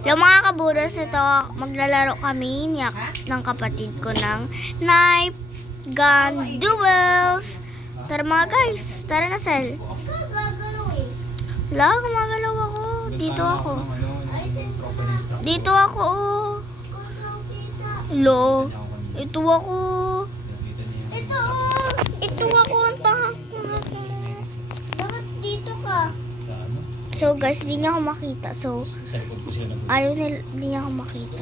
Hello mga kaburos, ito maglalaro kami ng kapatid ko ng knife gun duels. Tara mga guys, tara na Sel. Wala, gumagalaw ako. Dito ako. Dito ako. Hello. Ito ako. Ito ako ang tahak ko. Bakit dito ka? So guys, di niya ako makita. So, ayaw nila, di niya ako makita.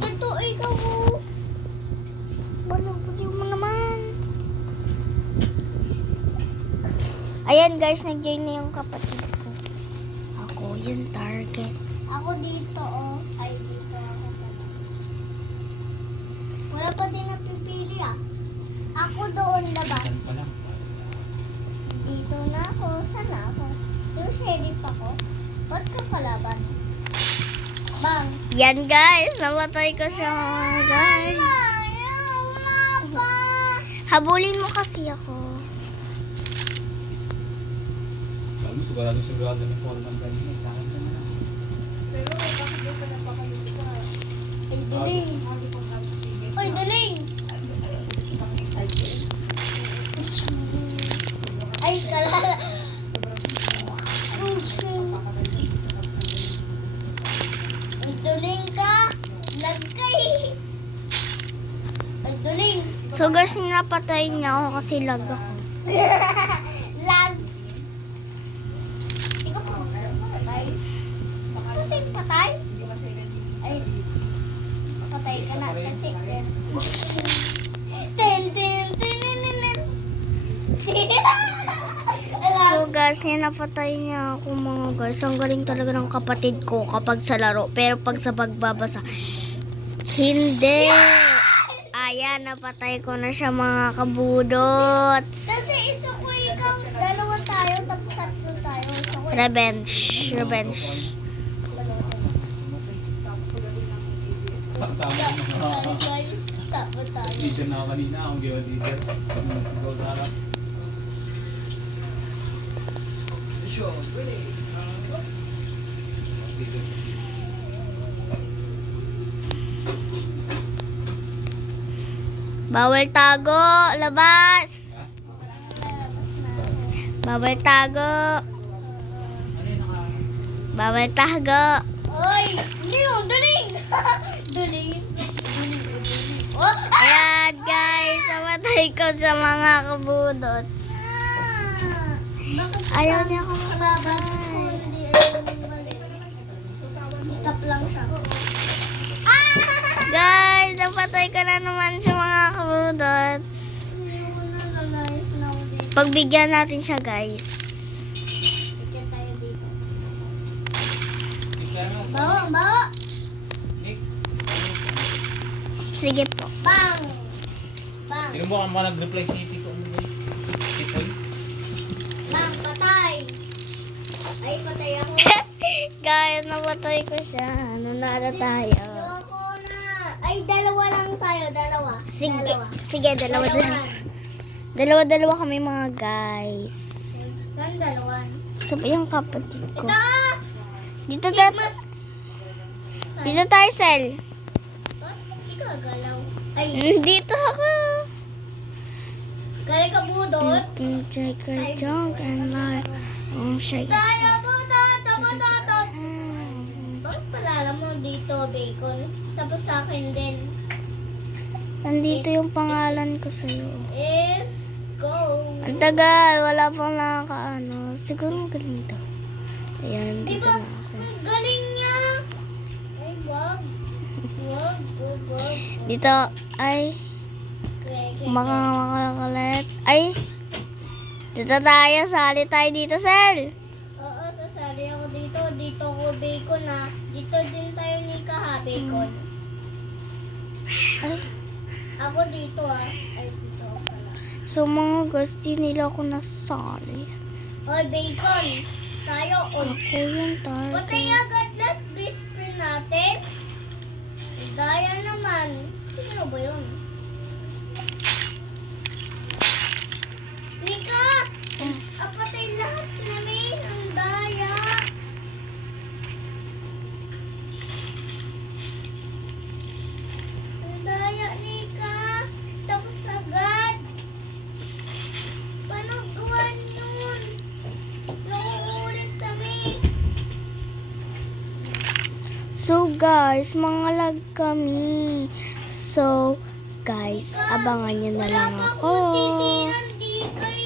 Ito, ikaw mo. Balagpagin mo naman. Ayan guys, nag-join na yung kapatid ko. Ako yung target. Ako dito, oh. Ay, dito ako pala. Wala pa din napipili, ah. Ako doon labas. Dito na ako. Saan na ako? Yung sheriff ako. Ba't ka kalaban? Bang. Yan guys. Namatay ko siya guys. Habulin mo kasi ako. Sigurado ng forman kanina. Takot ka na. Pero bakit di pa napakaluto ka? Ay, daling. Ay, daling. Ay, kalala. Ay, daling ka. Lagkay. Ay, daling. So guys, napatay niya ako kasi lag ako. Lag. Ikaw pa patay? Patay? Ay, patay ka na kasi. So guys, napatay niya ako mga guys. Ang galing talaga ng kapatid ko kapag sa laro. Pero pag sa pagbabasa, hindi. Ayan, napatay ko na siya mga kabudot. Kasi isa ko ikaw, dalawa tayo, tapos tatlo tayo. Revenge. Revenge. Guys, tapos tayo. Leader na ako kanina. Akong gawin leader. Go Tara. Bawal tago, labas. Bawal tago. Bawal tago. Oy, Leo, daling. Daling. Oh, ayan guys, namatay ko sa mga kabudot. Ayaw niya akong makabay. Stop lang siya. Guys, napatay ka na naman sa mga kabudots. Pagbigyan natin siya, guys. Bigyan tayo dito. Bawa, bawa. Sige po. Bang! Bang! Sino mo ang mga nag-reply si Tito? Tito? Bang, patay! Ay, patay ako. Guys, napatay ko siya. Ano na tayo? Ay, dalawa lang tayo, dalawa. Sige, dalawa. Sige, dalawa. Dalawa kami mga guys. Saan dalawa? So, yung kapatid ko. Dito tayo. Dito tayo, Sel. Ikaw galaw. Ay, dito ako. Galing ka budot? Check your junk and like. Oh, shake. Tayo, budot! Budot! Bakit palala mo dito, bacon? Tapos sa akin din. Nandito yung pangalan ko sa'yo. Is go. Ang tagal. Wala pang nakakaano. Siguro magaling to. Ayan, dito na ako. Galing niya. Ay, wag. Wag. Dito, ay. Makakalit. Ay. Dito tayo. Sali tayo dito, Sel. Oo, sasali ako dito. Dito ko bacon na. Dito din tayo ni Kaha, bacon. Ay. Ako dito Ay, dito pala. So mga guys, di nila ako nasali. Oy, bacon. Tayo, oy. Ako yung target. Patay agad last best friend natin. Daya naman. Sino ba yun? Nika! Apatay lahat namin. Ang daya. So guys, mga lag kami. So guys, abangan nyo na lang ako. Dito